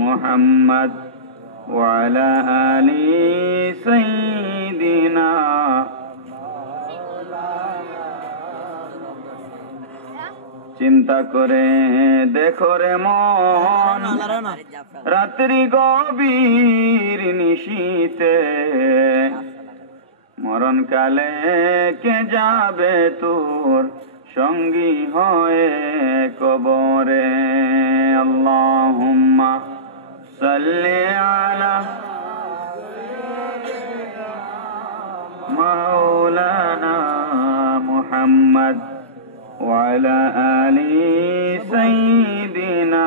মুহাম্মদ ওয়া আলা আলি সাইয়্যিদিনা। চিন্তা করে দেখো রে মন, রাত্রি গভীর নিশীতে মরণকালে কে যাবে তোর সঙ্গী হয়ে কবরে। আল্লাহুম্মা সাল্লি আলা মাওলানা মুহাম্মদ ওয়া আলা আলি সাইয়্যিদিনা।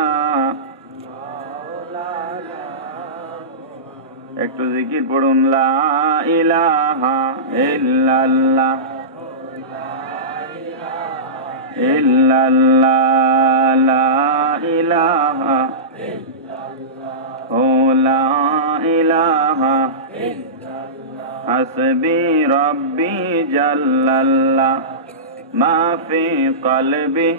একটু জিকির পড়ুন, লা ইলাহা ইল্লাল্লাহ ইল্লাল্লাহ, লা ইলাহা ও লা ইলাহা হাসবি রব্বি জাল্লাল্লাহ মা ফি কলবি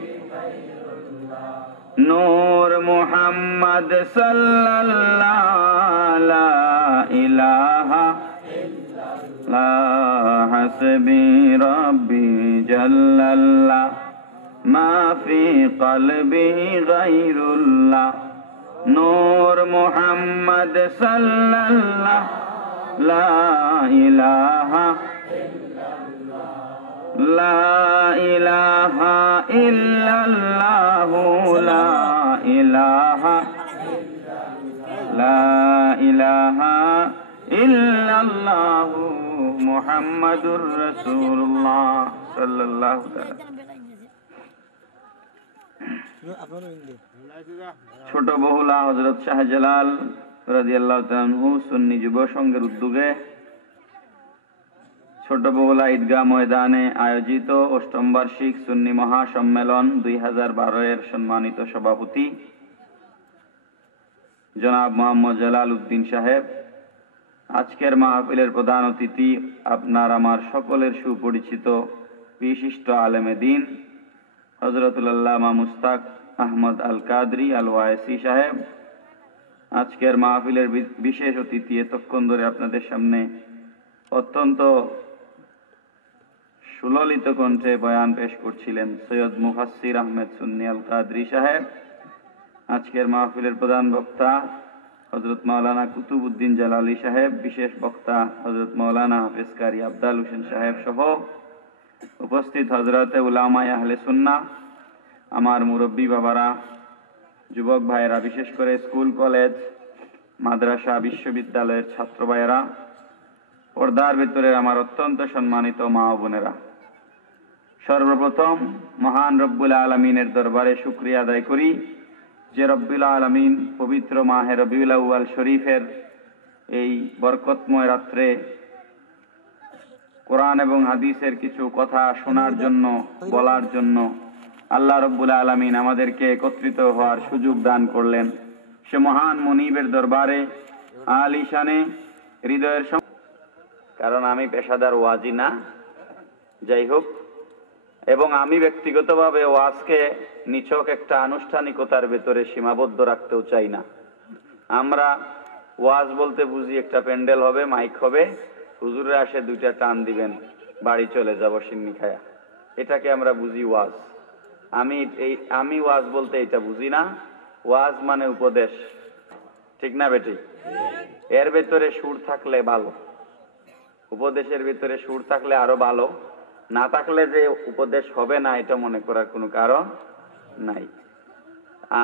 নূর মুহাম্মদ সাল্লাল্লাহ, লা ইলাহা লা হাসবি রব্বি জাল্লাল্লাহ মা ফি কলবি গায়রুল্লাহ। নূর মুহাম্মদ সাল্লাল্লাহ, লা ইলাহা লা ইলাহা ইল্লাল্লাহ, লা ইলাহা লা ইলাহা ইল্লাল্লাহ মুহাম্মাদুর রাসূলুল্লাহ সাল্লাল্লাহু তাআলা। ছোট বহুলা হযরত শাহজালাল রাদিয়াল্লাহু তাআলা আনহু সুন্নি যুব সংঘের উদ্যোগে ছোট বহুলা ঈদগাহ ময়দানে আয়োজিত অষ্টম বার্ষিক সুন্নি মহাসম্মেলন 2012 এর সম্মানিত সভাপতি জনাব মোহাম্মদ জালাল উদ্দিন সাহেব, আজকের মাহফিলের প্রধান অতিথি আপনার আমার সকলের সুপরিচিত বিশিষ্ট আলেমে দ্বীন হযরতুল আল্লামা মুস্তাক আহমদ আল কাদরি আল ওয়াইসি সাহেব, আজকের মাহফিলের বিশেষ অতিথি এতক্ষণ ধরে আপনাদের সামনে অত্যন্ত সুললিত কণ্ঠে বয়ান পেশ করছিলেন সৈয়দ মুফাসসির আহমেদ সুন্নি আল কাদরি সাহেব, আজকের মাহফিলের প্রধান বক্তা হযরত মাওলানা কুতুবউদ্দিন জালালী সাহেব, বিশেষ বক্তা হযরত মাওলানা হাফেজ কারি আফজাল হোসেন সাহেব সহ উপস্থিত হযরতে উলামায়ে আহলে সুন্নাহ, আমার মুরব্বী বাবারা, যুবক ভাইয়েরা, বিশেষ করে স্কুল কলেজ মাদ্রাসা বিশ্ববিদ্যালয়ের ছাত্র ভাইয়েরা, পর্দার ভিতরে আমার অত্যন্ত সম্মানিত মা ও বোনেরা, সর্বপ্রথম মহান রব্বুল আলামিনের দরবারে শুকরিয়া আদায় করি যে রব্বুল আলামিন পবিত্র মাহে রবিউল আউয়াল শরীফের এই বরকতময় রাত্রে কোরআন এবং হাদিসের কিছু কথা শোনার জন্য, বলার জন্য আল্লাহ রব্বুল আলামিন আমাদেরকে একত্রিত হওয়ার সুযোগ দান করলেন। সে মহান মুনিবের দরবারে আলিশানে হৃদয়ের, কারণ আমি পেশাদার ওয়াজি না, যাই হোক, এবং আমি ব্যক্তিগতভাবে ওয়াজকে নিছক একটা আনুষ্ঠানিকতার ভেতরে সীমাবদ্ধ রাখতেও চাই না। আমরা ওয়াজ বলতে বুঝি একটা প্যান্ডেল হবে, মাইক হবে, হুজুরে আসে দুইটা টান দিবেন, বাড়ি চলে যাব সিন্নি খায়া, এটাকে আমরা বুঝি ওয়াজ। আমি ওয়াজ বলতে এটা বুঝি না। ওয়াজ মানে উপদেশ, ঠিক না বেটি? এর ভেতরে সুর থাকলে ভালো, উপদেশের ভিতরে সুর থাকলে আরো ভালো, না থাকলে যে উপদেশ হবে না এটা মনে করার কোনো কারণ নাই।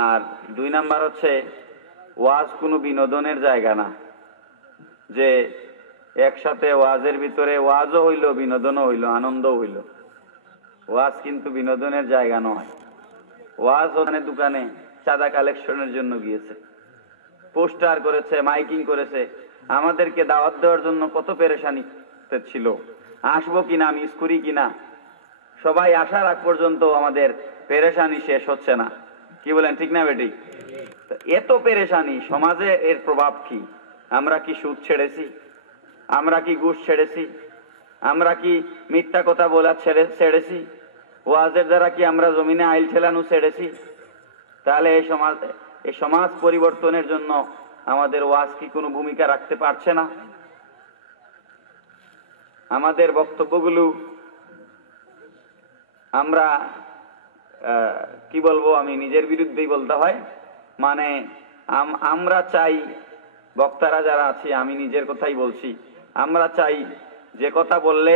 আর দুই নাম্বার হচ্ছে, ওয়াজ কোনো বিনোদনের জায়গা না, যে একসাথে ওয়াজের ভিতরে ওয়াজও হইল, বিনোদনও হইল, আনন্দও হইল। ওয়াজ কিন্তু বিনোদনের জায়গা নয়। ওয়াজ ওখানে দোকানে চাঁদা কালেকশনের জন্য গিয়েছে, পোস্টার করেছে, মাইকিং করেছে, আমাদেরকে দাওয়াত দেওয়ার জন্য কত পেরেশানি ছিল, আসবো কিনা, মিস করি কিনা, সবাই আসার আগ পর্যন্ত আমাদের পেরেশানি শেষ হচ্ছে না। কি বলেন, ঠিক না বেটি? এত পেরেশানি সমাজে, এর প্রভাব কি? আমরা কি সুদ ছেড়েছি? আমরা কি ঘুষ ছেড়েছি? আমরা কি মিথ্যা কথা বলা ছেড়েছি? ওয়াজের দ্বারা কি আমরা জমিনে আইল ঠেলানো ছেড়েছি? তাহলে এই সমাজ পরিবর্তনের জন্য আমাদের ওয়াজ কি কোনো ভূমিকা রাখতে পারছে না? আমাদের বক্তব্যগুলো আমরা কি বলবো, আমি নিজের বিরুদ্ধেই বলতে হয়, মানে আমরা চাই, বক্তারা যারা আছি, আমি নিজের কথাই বলছি, আমরা চাই যে কথা বললে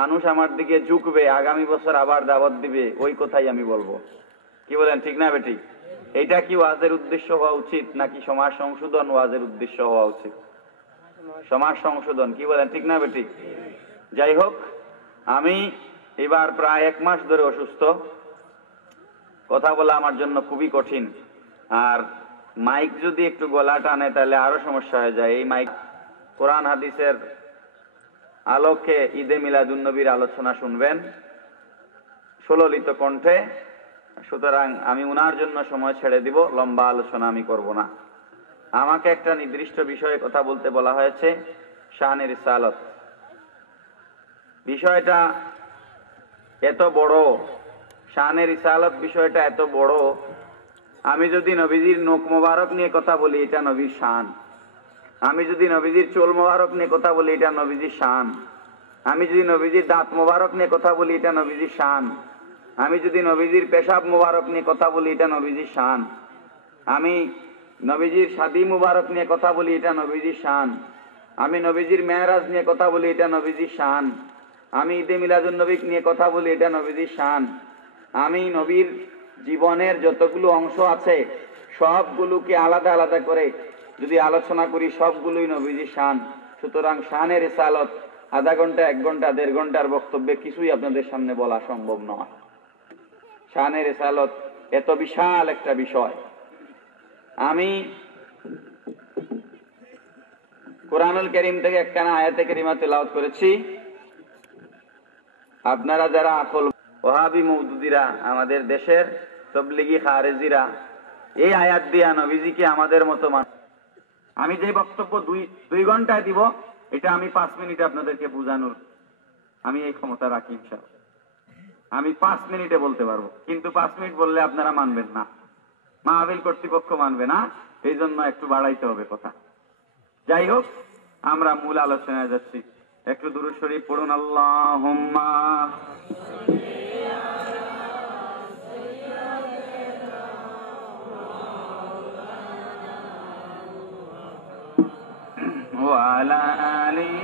মানুষ আমার দিকে ঝুঁকবে, আগামী বছর আবার দাওয়াত দিবে, ওই কথাই আমি বলবো। কি বলেন, ঠিক না বেঠিক? এটা কি ওয়াজের উদ্দেশ্য হওয়া উচিত, নাকি সমাজ সংশোধন ওয়াজের উদ্দেশ্য হওয়া উচিত? সমাজ সংশোধন। কি বলেন, ঠিক না বেঠিক? যাই হোক, আমি এবার প্রায় 1 মাস ধরে অসুস্থ, কথা বলা আমার জন্য খুবই কঠিন। আর মাইক যদি একটু গলা টানে তাহলে আরো সমস্যা হয়ে যায়। এই মাইক কোরআন হাদিসের আলোকে ঈদে মিলাদুন্নবীর আলোচনা শুনবেন সুললিত কণ্ঠে, সুতরাং আমি উনার জন্য সময় ছেড়ে দিব, লম্বা আলোচনা আমি করব না। আমাকে একটা নির্দিষ্ট বিষয়ে কথা বলতে বলা হয়েছে, শানে রিসালত। বিষয়টা এত বড়, শানে রিসালত বিষয়টা এত বড়, আমি যদি নবীজির নখ মোবারক নিয়ে কথা বলি এটা নবীর শান, আমি যদি নবীজির চুল মোবারক নিয়ে কথা বলি এটা নবীজির শান, আমি যদি নবীজির দাঁত মোবারক নিয়ে কথা বলি এটা নবীজির শান, আমি যদি নবীজির পেশাব মোবারক নিয়ে কথা বলি এটা নবীজির শান, আমি নবীজির শাদী মুবারক নিয়ে কথা বলি এটা নবীজির শান, আমি নবীজির মেরাজ নিয়ে কথা বলি এটা নবীজির শান, আমি ঈদে মিলাদুন্নবী নিয়ে কথা বলি এটা নবীজির শান, আমি নবীর জীবনের যতগুলো অংশ আছে সবগুলোকে আলাদা আলাদা করে যদি আলোচনা করি সবগুলোই নবীজির শান। সুতরাং শানের রিসালত আধা ঘন্টা, 1 ঘন্টা, 1.5 ঘন্টার বক্তব্যে কিছুই আপনাদের সামনে বলা সম্ভব নয়। শানের রিসালত এত বিশাল একটা বিষয়। আমি কুরআনুল কারীম থেকে একখানা আয়াতে কারিমা তেলাওয়াত করেছি। আপনারা যারা আকল ওয়াহাবি মওদুদিরা, আমাদের দেশের তাবলীগী খারেজিরা, এই আয়াত দিয়া নবীজিকে আমাদের মতো আমি যে বক্তব্য 2 ঘন্টায় দিব, এটা আমি 5 মিনিটে আপনাদেরকে বোঝানোর আমি এই ক্ষমতা রাখি ইনশাআল্লাহ। আমি 5 মিনিটে বলতে পারবো, কিন্তু 5 মিনিট বললে আপনারা মানবেন না, মাহফিল কর্তৃপক্ষ মানবে না, এই জন্য একটু বাড়াইতে হবে কথা। যাই হোক, আমরা মূল আলোচনায় যাচ্ছি। একটু দুরূদ শরীফ পড়ুন। আল্লাহুম্মা ওয়া আলা আলি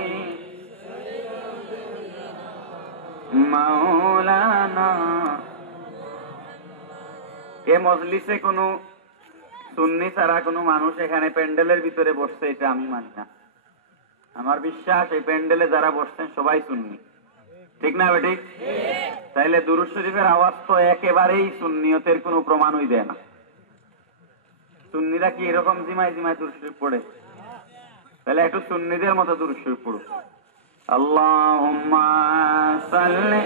মাওলানা। এ মজলিসে কোনো সুন্নি ছাড়া কোনো মানুষ এখানে প্যান্ডেলের ভিতরে বসছে এটা আমি মানি না। আমার বিশ্বাস এই প্যান্ডেলে যারা বসছেন সবাই সুন্নি, ঠিক না বেঠিক? তাইলে দুরূদ শরীফের আওয়াজ তো একেবারেই সুন্নিয়তের কোনো প্রমাণই দেয় না। সুন্নিরা কি এরকম জিমায় জিমায় দুরূদ শরীফ পড়ে? তাহলে একটু সুন্নিদের মতো দুরূদ শরীফ পড়ো। আল্লাহুম্মা সাল্লি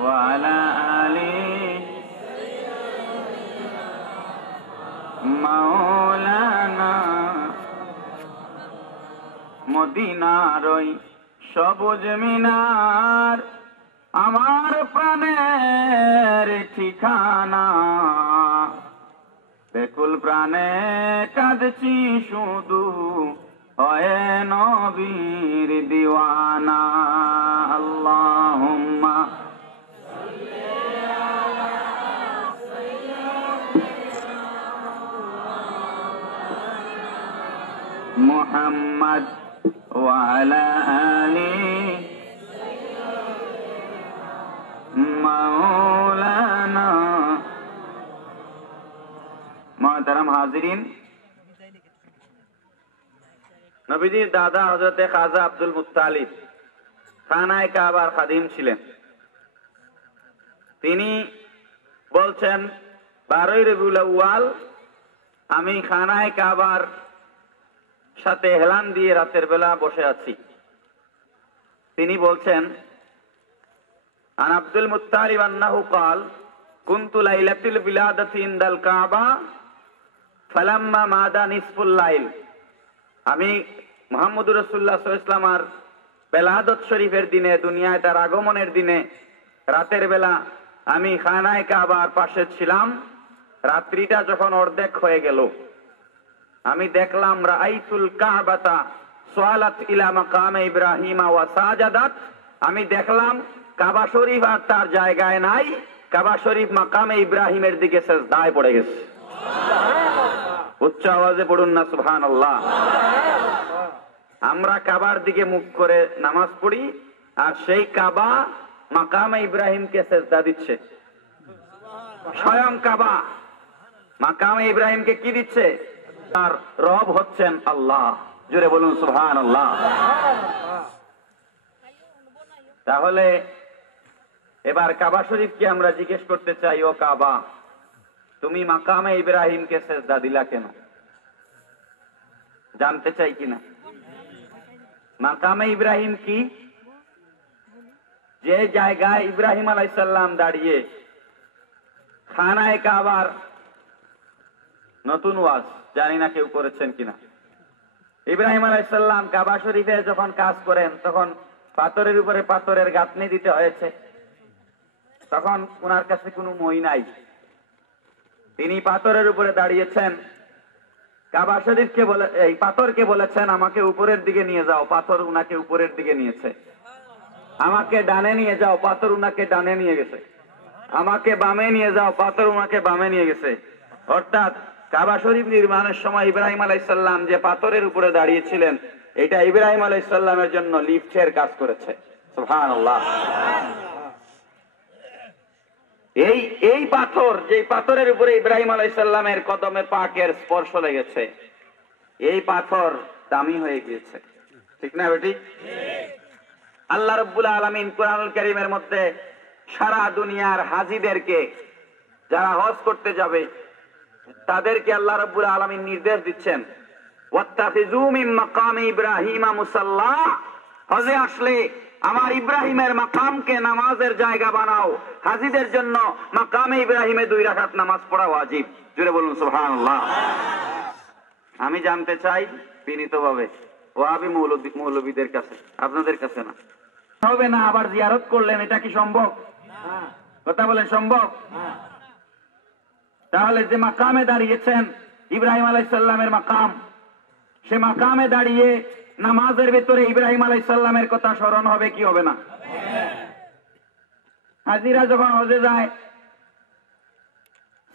ওয়া আলা আলি মাওলানা। মদিনার ওই সবুজ মিনার আমার প্রাণের ঠিকানা, বেকুল প্রাণে কাঁদছি শুধু হয়ে নবীর দিওয়ানা। আল্লাহুম্মা মুহাম্মদ ওয়া আলা আলি মাওলানা। মুহতারাম হাজিরিন, নবীজির দাদা হযরতে খাজা আব্দুল মুত্তালিব খানায়ে কাবার খাদিম ছিলেন। তিনি বলছেন 12ই রবিউল আউয়াল আমি খানায়ে কাবার সাথে হেলান দিয়ে রাতের বেলা বসে আছি। তিনি বলছেন আন আব্দুল মুত্তালিব আন্নাহু ক্বাল কুনতু লাইলাতুল বিলাদাতি ইনদাল কাবা ফালাম্মা মাদা নিসফুল লাইল আমি মুহাম্মদুর রাসূলুল্লাহ সাল্লাল্লাহু আলাইহি ওয়াসাল্লাম বেলাদত শরীফের দিনে, দুনিয়ায় তার আগমনের দিনে রাতের বেলা আমি খানায়ে কাবার পাশে ছিলাম। রাত্রিটা যখন অর্ধেক হয়ে গেল, আমি দেখলাম রাআইতুল কাবাতা সালাত ইলা মাকামে ইব্রাহিম ওয়া সাজাদাত। আমি দেখলাম কাবা শরীফ আর তার জায়গায় নাই, কাবা শরীফ মাকামে ইব্রাহিমের দিকে সিজদায় পড়ে গেছে। উচ্চ আওয়াজে পড়ুন না সুবহানাল্লাহ। আমরা কাবার দিকে মুখ করে নামাজ পড়ি, আর সেই কাবা মাকামে ইব্রাহিমকে সিজদা দিচ্ছে। স্বয়ং কাবা মাকামে ইব্রাহিমকে কি দিচ্ছে? তার রব হচ্ছেন আল্লাহ। জোরে বলুন সুবহানাল্লাহ। তাহলে এবার কাবা শরীফকে আমরা জিজ্ঞেস করতে চাই, ও কাবা, তুমি মাকামে ইব্রাহিমকে সিজদা দিলা কেন? জানতে চাই কিনা? মাকামে ইব্রাহিম কি? যে জায়গায় ইব্রাহিম আলাইহিস সালাম দাঁড়িয়ে খানায়ে কাবার, নতুন ওয়াজ, জানি না কেউ করেছেন কিনা। ইব্রাহিম আলাইহিস সালাম কাবা শরীফে যখন কাজ করেন, তখন পাথরের উপরে পাথরের গাঁথনি দিতে হয়েছে। তখন ওনার কাছে কোনো মই নাই, তিনি পাথরের উপরে দাঁড়িয়েছেন। কাবা শরীফকে বলে, এই পাথরকে বলেছেন আমাকে উপরের দিকে নিয়ে যাও। পাথর উনাকে উপরের দিকে নিয়েছে। আমাকে ডানে নিয়ে যাও, পাথর উনাকে ডানে নিয়ে গেছে। আমাকে বামে নিয়ে যাও, পাথর উনাকে বামে নিয়ে গেছে। অর্থাৎ কাবা শরীফ নির্মাণের সময় ইব্রাহিম আলাইহিস সালাম যে পাথরের উপরে দাঁড়িয়েছিলেন, এটা ইব্রাহিম আলাইহিস সালামের জন্য লিফটের কাজ করেছে। সুবহানাল্লাহ। এই পাথর, যে পাথরের উপরে ইব্রাহিম আলাইহিস সালামের কদমে পাকের স্পর্শ লেগেছে, এই পাথর দামি হয়ে গিয়েছে। ঠিক না বেটি? আল্লাহ রাব্বুল আলামিন কুরআনুল কারীমের মধ্যে সারা দুনিয়ার হাজীদেরকে, যারা হজ করতে যাবে, তাদেরকে আল্লাহ রাব্বুল আলামিন নির্দেশ দিচ্ছেন, ওয়াত্তাখিযু মিন মাকামি ইব্রাহিমা মুসাল্লা। হজে আসলে আমার ইব্রাহিমের মাকামকে নামাজের জায়গা বানাও। হাজীদের জন্য মাকামে ইব্রাহিমে 2 রাকাত নামাজ পড়া ওয়াজিব। জোরে বলুন সুবহানাল্লাহ। আমি জানতে চাই বিনীতভাবে, ওয়াহাবি মৌলবীদের কাছে, আপনাদের কাছে না, হবে না আবার জিয়ারত করলেন, এটা কি সম্ভব? কথা বলেন, সম্ভব? তাহলে যে মাকামে দাঁড়িয়েছেন ইব্রাহিম আলাইহিস সালামের মাকাম, সে মাকামে দাঁড়িয়ে নামাজের ভিতরে ইব্রাহিম আলাইহিস সালামের কথা স্মরণ হবে কি হবে না? হাজিরা যখন হজে যায়,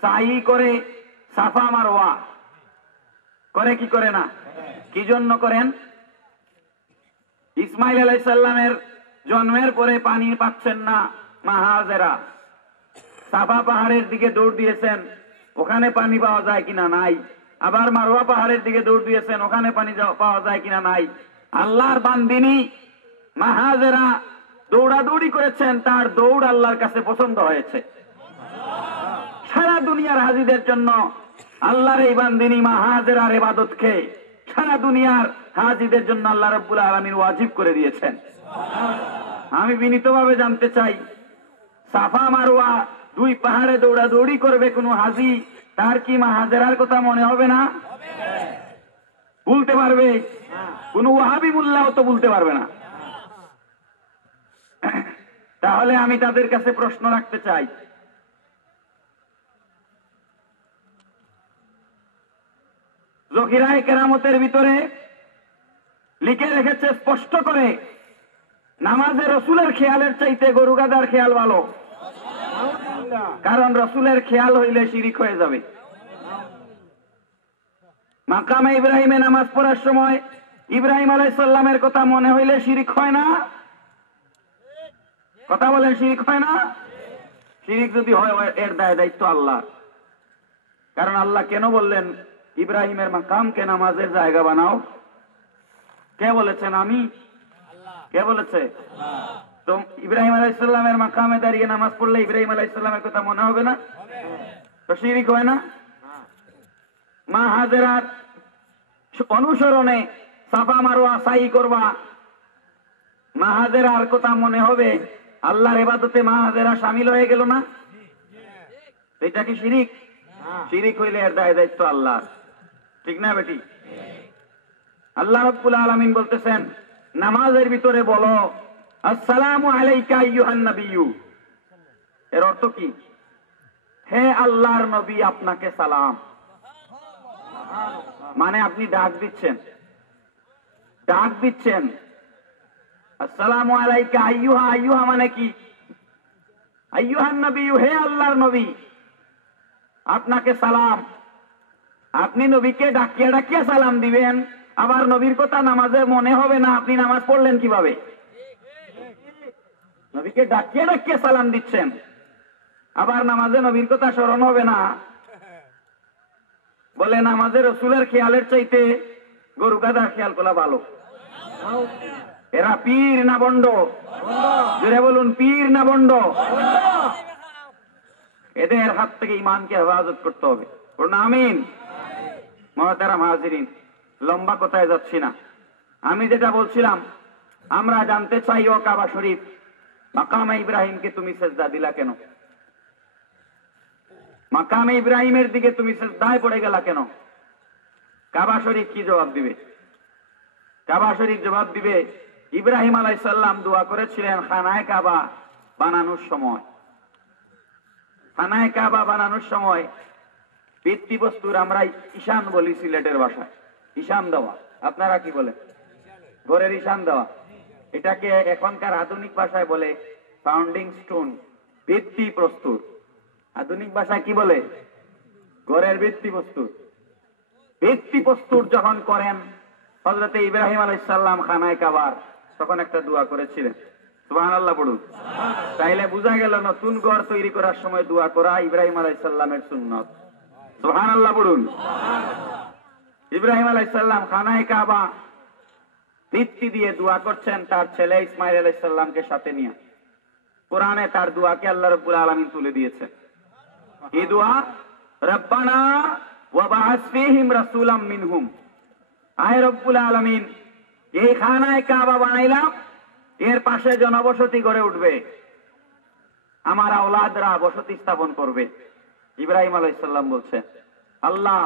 সাই করে সাফা মারওয়া করে কি করে না? কি জন্য করেন? ইসমাইল আলাইহিস সালামের জন্মের পরে পানি পাচ্ছেন না মা হাজেরা, সাফা পাহাড়ের দিকে দৌড় দিয়েছেন, ওখানে পানি পাওয়া যায় কিনা? নাই। আবার মারওয়া পাহাড়ের দিকে দৌড় দিয়েছেন, ওখানে পানি পাওয়া যায় কিনা? নাই। আল্লাহর বান্দিনী মা হাজেরা দৌড়াদৌড়ি করেছেন, তার দৌড় আল্লাহর কাছে পছন্দ হয়েছে। সারা দুনিয়ার হাজীদের জন্য আল্লাহর এই বান্দিনী মা হাজেরার ইবাদতকে সারা দুনিয়ার হাজীদের জন্য আল্লাহ রাব্বুল আলামিন ওয়াজিব করে দিয়েছেন। আমি বিনীতভাবে জানতে চাই, সাফা মারওয়া 2 পাহাড়ে দৌড়াদৌড়ি করবে কোন হাজী, তার কি মা হাজেরার কথা মনে হবে না? বলতে পারবে? কোন ওয়াহাবি মুল্লাও তো বলতে পারবে না। তাহলে আমি তাদের কাছে প্রশ্ন রাখতে চাই, যখিরায়ে কেরামতের ভিতরে লিখে রেখেছে স্পষ্ট করে, নামাজে রসুলের খেয়ালের চাইতে গরু গাদার খেয়াল ভালো। কারণ রসুলের খেয়াল হইলে শিরিক হয়ে যাবে। মাকামে ইব্রাহিমে নামাজ পড়ার সময় ইব্রাহিম আলাইহিস সালামের কথা মনে হইলে শিরিক হয় না? কথা বলেন, শিরিক হয় না? শিরিক যদি হয়, এর দায়িত্ব আল্লাহ। কারণ আল্লাহ কেন বললেন ইব্রাহিমের মাকামকে নামাজের জায়গা বানাও? কে বলেছেন? আমি? কে বলেছে? তো ইব্রাহিম আলাইহিস সালামের মাকামে দাঁড়িয়ে নামাজ পড়লে ইব্রাহিম আলাইহিস সালামের কথা মনে হবে না? তো শিরিক হয় না? মা হাজেরার অনুসরণে সাফা মারওয়া সাই করবা, মা হাজেরার কথা মনে হবে, আল্লাহর ইবাদতে মা হাজেরা শামিল হয়ে গেল না? এটা কি শিরিক? শিরিক হইলে এর দায়িত্ব আল্লাহ। ঠিক না বেটি? আল্লাহ রাব্বুল আলামিন বলতেছেন নামাজের ভিতরে বলো আসসালামু আলাইকা আইয়ুহান নাবিয়্যু। এর অর্থ কি? হে আল্লাহর নবী, আপনাকে সালাম। মানে আপনি ডাক দিচ্ছেন, ডাক দিচ্ছেন। আসসালামু আলাইকা আইয়ুহা, আইয়ুহা মানে কি? আইয়ুহান নাবিয়্যু, হে আল্লাহর নবী, আপনাকে সালাম। আপনি নবীকে ডাকিয়া ডাকিয়া সালাম দিবেন, আবার নবীর কথা নামাজে মনে হবে না, আপনি নামাজ পড়লেন কিভাবে? নবীকে ডাকিয়া ডাকিয়া সালাম দিচ্ছেন, আবার নামাজে নবীর কথা স্মরণ হবে না। বলে নামাজে রসুলের খেয়ালের চাইতে গরু গাধার খেয়াল করা ভালো। এরা পীর না বন্ড? জোরে বলুন, পীর না বন্ড? এদের হাত থেকে ইমানকে হেফাজত করতে হবে। আমিন। মুহতারাম হাজিরিন, লম্বা কথায় যাচ্ছি না। আমি যেটা বলছিলাম, আমরা জানতে চাই, ও কাবা শরীফ, মাকামে ইব্রাহিমকে তুমি সেজদা দিলা কেন? মাকামে ইব্রাহিমের দিকে তুমি সেজদায় পড়ে গেলা কেন? কাবা শরীফ কি জবাব দিবে? কাবা শরীফ জবাব দিবে, ইব্রাহিম আলাইহিস সালাম দোয়া করেছিলেন খানায়ে কাবা বানানোর সময়। খানায়ে কাবা বানানোর সময় ভিত্তিবস্তুর আমরা ঈশান বলি সিলেটের ভাষায়, ঈশান দেওয়া। আপনারা কি বলেন? ঘরের ঈশান দেওয়া। এটাকে এখনকার আধুনিক ভাষায় বলে ফাউন্ডিং স্টোন, ভিত্তি প্রস্তুর। আধুনিক ভাষায় কি বলে? ঘরের ভিত্তি প্রস্তুর। ভিত্তি প্রস্তুর যখন করেন হযরত ইব্রাহিম আলাইহিস সালাম খানায়ে কাবার, তখন একটা দোয়া করেছিলেন। সুবহানাল্লাহ পড়ুন। তাইলে বোঝা গেল নতুন ঘর তৈরি করার সময় দোয়া করা ইব্রাহিম আলাইহিস সালামের সুন্নাত। সুবহানাল্লাহ পড়ুন। ইব্রাহিম আলাইহিস সালাম খানায়ে কাবা ভিত্তি দিয়ে দোয়া করছেন তার ছেলে ইসমাঈল আলাইহিস সালামকে সাথে নিয়ে। কোরআনে তার দোয়াকে আল্লাহ রাব্বুল আলামিন তুলে দিয়েছেন। এই দোয়া, রব্বানা ওয়া বা'আস ফীহিম রাসূলাম মিনহুম। আয় রব্বুল আলামিন, এই খানায়ে কাবা বানাইলাম, এর পাশে জনবসতি গড়ে উঠবে, আমার আওলাদরা বসতি স্থাপন করবে। ইব্রাহিম আলাইহিস সালাম বলছেন, আল্লাহ,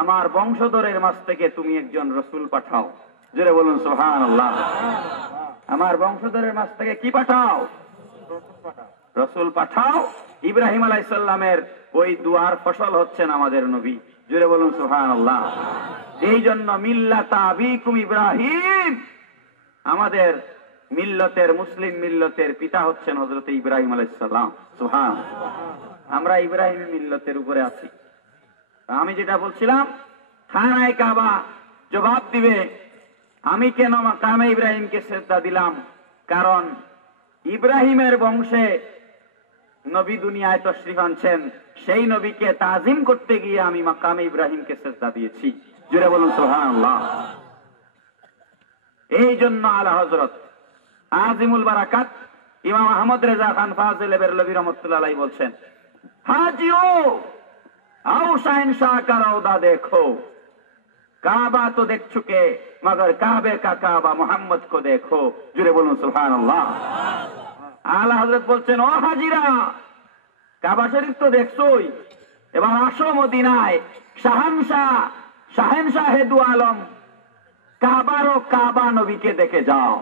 আমার বংশধরের মাঝ থেকে তুমি একজন রাসূল পাঠাও। জোরে বলুন সুবহানাল্লাহ। আমার বংশধরের মাঝ থেকে কি পাঠাও? রাসূল পাঠাও। ইব্রাহিম আলাইহিস সালামের ওই দুয়ার ফসল হচ্ছেন আমাদের নবী। জোরে বলুন সুবহানাল্লাহ। এই জন্য মিল্লাতা আবিকুম ইব্রাহিম, আমাদের মিল্লতের, মুসলিম মিল্লতের পিতা হচ্ছেন হযরত ইব্রাহিম আলাইহিস সালাম। সুবহানাল্লাহ। আমরা ইব্রাহিমের মিল্লতের উপরে আছি। আমি যেটা বলছিলাম, খানায়ে কাবা জবাব দিবে, আমি কেন মাকামে ইব্রাহিমকে সেজদা দিলাম? কারণ ইব্রাহিমের বংশে নবী দুনিয়ায় তশরিফ আনছেন, সেই নবীকে তাজিম করতে গিয়ে আমি মাকামে ইব্রাহিমকে সেজদা দিয়েছি। জোরে বলুন সুবহানাল্লাহ। এই জন্য আলা হযরত আজিমুল বারাকাত ইমাম আহমদ রেজা খান ফাজিল বেরলভী রাহমাতুল্লাহ আলাইহি বলছেন, হাজিও आओ शहंशाह का रौदा देखो, काबा तो देख चुके मगर काबे का काबा मोहम्मद को देखो। जुरे बोलूं सुभानअल्लाह। आला हजरत বলছেন, ও হাজিরা, কাবা শরীফ তো দেখছোই, এবার আসো মদিনায় শাহেনশাহে দু আলম কাবারও কাবা নবীকে দেখে যাও।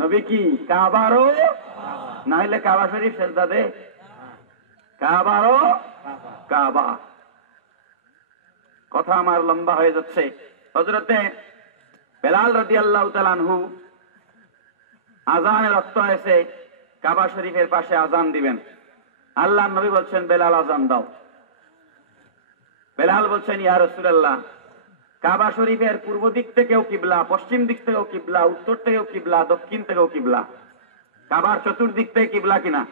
নবী কি কাবারও? না হলে কাবা শরীফ সেজদা দে? কাবারও কাবা। কথা আমার লম্বা হয়ে যাচ্ছে। হযরতে বেলাল রাদিয়াল্লাহু তাআলা আনহু আযানের রক্ত এসে কাবা শরীফের পাশে আযান দিবেন। আল্লাহর নবী বলছেন, বেলাল আযান দাও। বেলাল বলছেন, ইয়া রাসূলুল্লাহ, কাবা শরীফের পূর্ব দিক থেকেও কিবলা, পশ্চিম দিক থেকেও কিবলা, উত্তর থেকেও কিবলা, দক্ষিণ থেকেও কিবলা, কাবার চতুর্দিক থেকে কিবলা কিনা?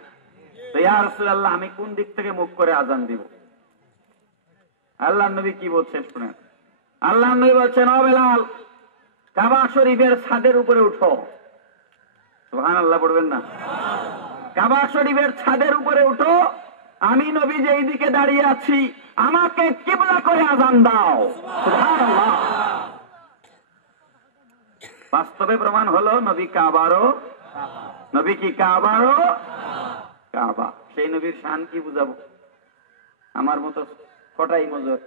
তো ইয়া রাসূলুল্লাহ, আমি কোন দিক থেকে মুখ করে আযান দিব? আল্লাহর নবী কি বলছেন শুনেন। আল্লাহর নবী বলছেন, ও বেলাল, কাবা শরীফের ছাদের উপরে উঠো। সুবহানাল্লাহ পড়বেন না? কাবা শরীফের ছাদের উপরে উঠো, আমি নবী যেই দিকে দাঁড়িয়ে আছি আমাকে কিবলা করে আযান দাও। সুবহানাল্লাহ। বাস্তবে প্রমাণ হলো নবী কাবারও, নবী কি কাবারও কাবা। সেই নবীর শান কি বুঝাবো? আমার মতো কটাই মজুর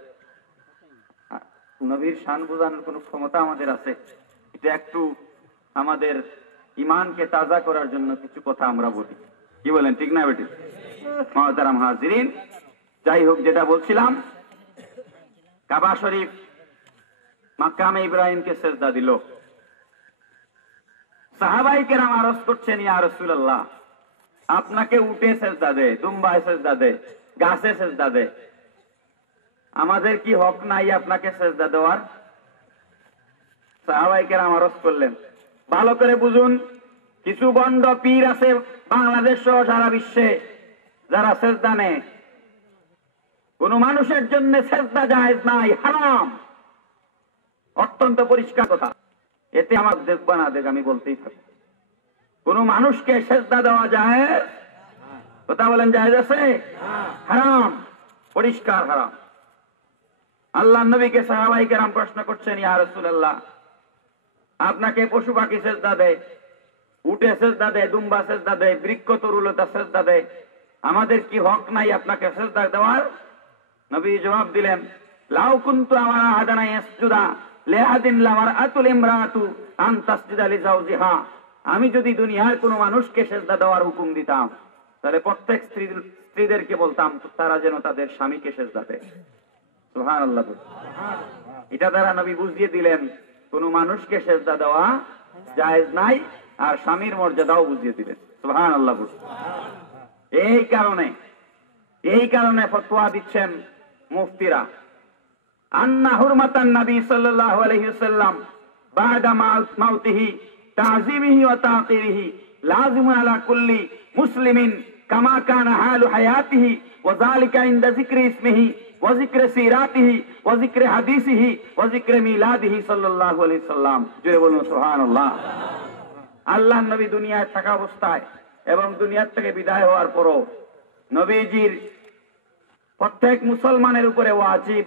নবীর শান বোঝানোর কোন ক্ষমতা আমাদের আছে? এটা একটু আমাদের ইমানকে তাজা করার জন্য কিছু কথা আমরা বলি, কি বলেন, ঠিক না বেটি? মুহতারাম হাজিরিন, যাই হোক, যেটা বলছিলাম, কাবা শরীফ মাকামে ইব্রাহিমকে সেজদা দিল। সাহাবাই কেরাম আরজ করছেন, ইয়া রাসূলুল্লাহ, আপনাকে উঠে সেজদা দে, দুম্বায় সেজদা দে, গাছে সেজদা দে, আমাদের কি হক নাই আপনাকে সেজদা দেওয়ার? সাহাবাই কেরাম আরজ করলেন, ভালো করে বুঝুন, কিছু বন্ড পীর আছে বাংলাদেশ সহ সারা বিশ্বে, যারা সেজদা নেয়। কোন মানুষের জন্য সেজদা জায়েজ নাই, হারাম, অত্যন্ত পরিষ্কার কথা। এতে আমার দেখবা না দেখ, আমি বলতেই থাকি, কোন মানুষকে সেজদা দেওয়া যায়? কথা বলেন, জায়েজ আছে? হারাম, পরিষ্কার হারাম। আল্লাহ নবীকে সাহাবায়ে কেরাম প্রশ্ন করছেন, ইয়া রাসূলুল্লাহ, আপনাকে পশু পাখি সেজদা দেয়, উটে সেজদা দেয়, দুম্বা সেজদা দেয়, বৃক্ষ তরুলতা সেজদা দেয়, আমাদের কি হক নাই আপনাকে সেজদা দেওয়ার? নবী জবাব দিলেন, লাউ কুনতু আমারা আহাদানা ইয়াসজুদা লিআহাদিন লামারআতুল ইমরাতু আন তাসজুদা লিজাওজিহা, আমি যদি দুনিয়ার কোন মানুষকে সেজদা দেওয়ার হুকুম দিতাম, তাহলে প্রত্যেক স্ত্রীদেরকে বলতাম তারা যেন তাদের স্বামীকে সেজদা দেয়। সুবহানাল্লাহ। এটা দ্বারা নবী বুঝিয়ে দিলেন কোন মানুষকে সেজদা দেওয়া জায়েজ নাই, আর স্বামীর মর্যাদাও বুঝিয়ে দিলেন। সুবহানাল্লাহ। এই কারণে ফতোয়া দিচ্ছেন মুফতিরা, আন্না হুরমাতান নবী সাল্লাল্লাহু আলাইহি ওয়াসাল্লাম বাদা মাউতিহি তাযীমিহি ওয়া তাকিরিহি লাযিমুন আলা কুল্লি মুসলিমিন কামা কানা হালু হায়াতিহি ওয়া যালিকা ইনদা যিকরি ইসমিহি ওয়া যিকরি সিরাতিহি ওয়া যিকরি হাদিসিহি ওয়া যিকরি মিলাদিহি সাল্লাল্লাহু আলাইহি ওয়াসাল্লাম। জোরে বলুন সুবহানাল্লাহ। আল্লাহর নবী দুনিয়ায় থাকা অবস্থায় এবং দুনিয়া থেকে বিদায় হওয়ার পরও নবীজির প্রত্যেক মুসলমানের উপরে ওয়াজিব,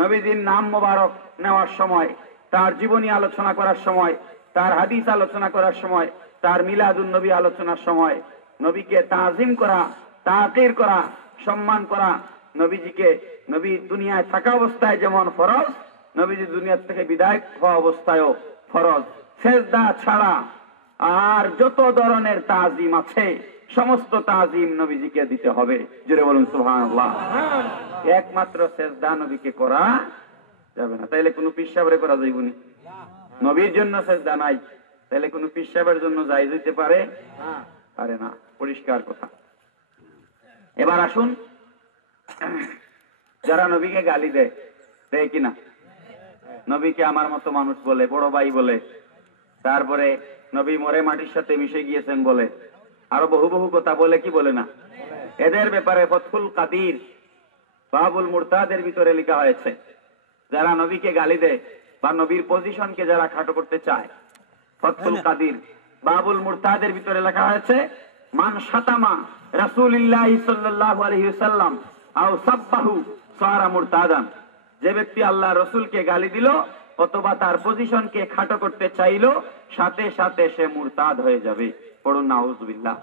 নবীজির নাম মোবারক নেওয়ার সময়, তার জীবনী আলোচনা করার সময়, তার হাদিস আলোচনা করার সময়, তার মিলাদুন নবী আলোচনার সময় নবীকে তাজিম করা, তাকির করা, সম্মান করা। নবীজিকে নবী দুনিয়ায় থাকা অবস্থায় যেমন ফরজ, নবীজি দুনিয়া থেকে বিদায় হওয়া অবস্থায়ও ফরজ। সেজদা ছাড়া আর যত ধরনের তাজিম আছে সমস্ত তাজিম নবীজিকে দিতে হবে। জোরে বলুন সুবহানাল্লাহ। একমাত্র সেজদা নবীকে করা যাবে না, তাইলে কোন পীর সাহেবের করা যাইব না। নবীর জন্য সেজদা নাই, তাইলে কোন পীর সাহেবের জন্য জায়েজ হইতে পারে? পারে না, পরিষ্কার কথা। এবার আসুন, যারা নবীকে গালি দেয়, দেয় কিনা? নবীকে আমার মতো মানুষ বলে, বড় ভাই বলে, তারপরে নবী মরে মাটির সাথে মিশে গিয়েছেন বলে, আরো বহু বহু কথা বলে, কি বলে না? এদের ব্যাপারে ফতহুল কাদির বাবুল মুরতাদের ভিতরে লেখা হয়েছে, যারা নবীকে গালি দেয় বা নবীর পজিশনকে যারা খাটো করতে চায়, ফতহুল কাদির বাবুল মুরতাদের ভিতরে লেখা হয়েছে, মান শাতামা রাসূলুল্লাহ সাল্লাল্লাহু আলাইহি ওয়াসাল্লাম আও সাব্বাহু সারা মুরতাদান। যে ব্যক্তি আল্লাহ রাসূলকে গালি দিল অথবা তার পজিশনকে খাটো করতে চাইলো, সাথে সাথে সে মুরতাদ হয়ে যাবে। পড়ুন নাউযুবিল্লাহ।